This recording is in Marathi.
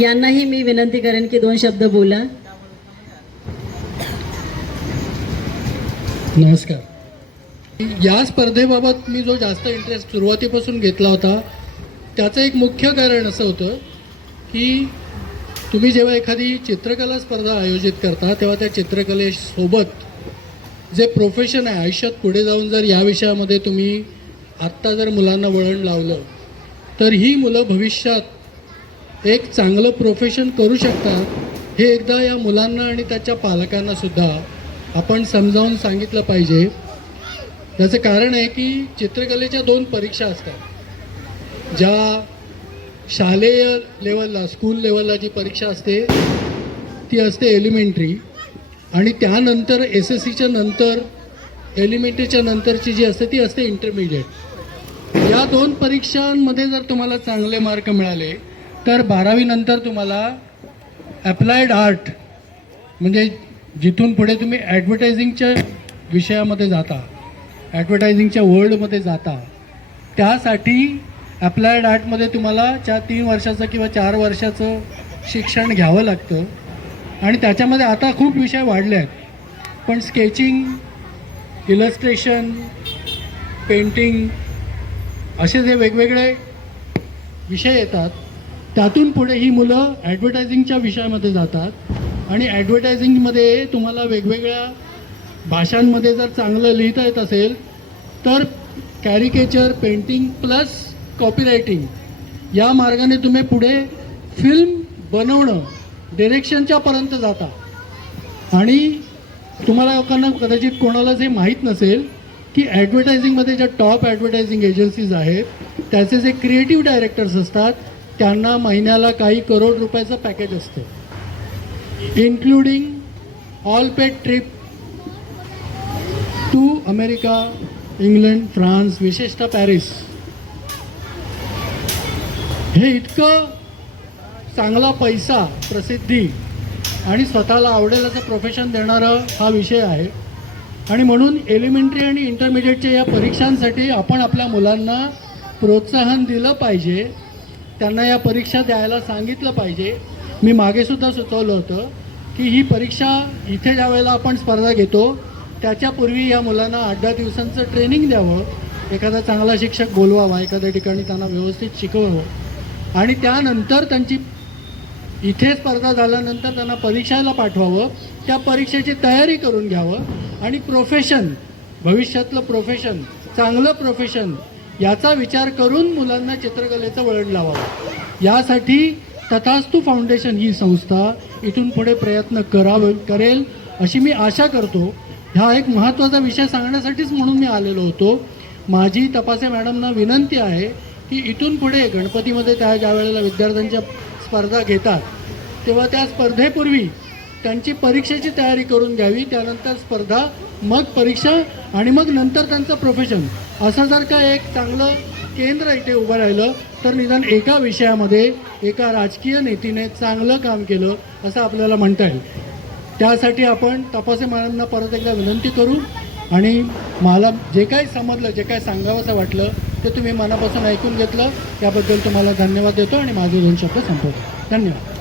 यांनाही मी विनंती करेन की दोन शब्द बोला. नमस्कार. या स्पर्धेबाबत मी जो जास्त इंटरेस्ट सुरुवातीपासून घेतला होता त्याचं एक मुख्य कारण असं होतं की तुम्ही जेव्हा एखादी चित्रकला स्पर्धा आयोजित करता तेव्हा त्या चित्रकलेसोबत जे प्रोफेशन आहे आयुष्यात पुढे जाऊन जर या विषयामध्ये तुम्ही आत्ता जर मुलांना वळण लावलं तर ही मुलं भविष्यात एक चांगलं प्रोफेशन करू शकतात हे एकदा या मुलांना आणि त्याच्या पालकांना सुद्धा आपण समजावून सांगितलं पाहिजे. त्याचं कारण आहे की चित्रकलेच्या दोन परीक्षा असतात. ज्या शालेय लेवलला स्कूल लेवलला जी परीक्षा असते ती असते एलिमेंटरी आणि त्यानंतर एस एस सीच्या नंतर एलिमेंटरीच्या नंतरची जी असते ती असते इंटरमिजिएट या दोन परीक्षांमध्ये जर तुम्हाला चांगले मार्क मिळाले तर बारावीनंतर तुम्हाला ॲप्लाइड आर्ट म्हणजे जिथून पुढे तुम्ही ॲडव्हर्टायझिंगच्या विषयामध्ये जाता ॲडव्हर्टायझिंगच्या वर्ल्डमध्ये जाता त्यासाठी ॲप्लाइड आर्टमध्ये तुम्हाला चार तीन वर्षाचं किंवा चार वर्षाचं शिक्षण घ्यावं लागतं. आणि त्याच्यामध्ये आता खूप विषय वाढले आहेत पण स्केचिंग इलस्ट्रेशन पेंटिंग असे जे वेगवेगळे विषय येतात त्यातून पुढे ही मुलं ॲडव्हर्टायझिंगच्या विषयामध्ये जातात. आणि ॲडव्हर्टायझिंगमध्ये तुम्हाला वेगवेगळ्या भाषांमध्ये जर चांगलं लिहिता येत असेल तर कॅरिकेचर पेंटिंग प्लस कॉपीरायटिंग या मार्गाने तुम्ही पुढे फिल्म बनवणं डिरेक्शनच्या पर्यंत जाता. आणि तुम्हाला लोकांना कदाचित कोणालाच हे माहीत नसेल की ॲडव्हर्टायझिंगमध्ये ज्या टॉप ॲडव्हर्टायझिंग एजन्सीज आहेत त्याचे जे क्रिएटिव्ह डायरेक्टर्स असतात त्यांना महिन्याला काही करोड रुपयाचं पॅकेज असतं. Including all paid trip to America England France विशेषतः पॅरिस हे इतकं चांगला पैसा प्रसिद्धी आणि स्वतःला आवडेल असं प्रोफेशन देणारा हा विषय आहे. आणि म्हणून एलिमेंटरी आणि इंटरमिजिएटच्या या परीक्षांसाठी आपण आपल्या मुलांना प्रोत्साहन दिलं पाहिजे. त्यांना या परीक्षा द्यायला सांगितलं पाहिजे. मी मागेसुद्धा सुचवलं होतं की ही परीक्षा इथे ज्या वेळेला आपण स्पर्धा घेतो त्याच्यापूर्वी या मुलांना आठ दहा दिवसांचं ट्रेनिंग द्यावं. एखादा चांगला शिक्षक बोलवावा एखाद्या ठिकाणी त्यांना व्यवस्थित शिकवावं. आणि त्यानंतर त्यांची इथे स्पर्धा झाल्यानंतर त्यांना परीक्षेला पाठवावं त्या परीक्षेची तयारी करून घ्यावं. आणि प्रोफेशन भविष्यातलं प्रोफेशन चांगलं प्रोफेशन याचा विचार करून मुलांना चित्रकलेचं वळण लावावं. यासाठी तथास्तू फाउंडेशन ही संस्था इथून पुढे प्रयत्न करावं करेल अशी मी आशा करतो. हा एक महत्त्वाचा विषय सांगण्यासाठीच म्हणून मी आलेलो होतो. माझी तपासे मॅडमना विनंती आहे की इथून पुढे गणपतीमध्ये त्या ज्या वेळेला विद्यार्थ्यांच्या स्पर्धा घेतात तेव्हा त्या स्पर्धेपूर्वी त्यांची परीक्षेची तयारी करून घ्यावी. त्यानंतर स्पर्धा मग परीक्षा आणि मग नंतर त्यांचं प्रोफेशन असं जर का एक चांगलं केंद्र इथे उभं राहिलं तर निदान एका विषयामध्ये एका राजकीय नेतीने चांगलं काम केलं असं आपल्याला म्हणता येईल. त्यासाठी आपण तपासे मॅडमना परत एकदा विनंती करू आणि मला जे काही समजलं जे काही सांगावंसं वाटलं ते तुम्ही मनापासून ऐकून घेतलं. त्याबद्दल तुम्हाला धन्यवाद देतो आणि माझे दोन शब्द संपवतो. धन्यवाद.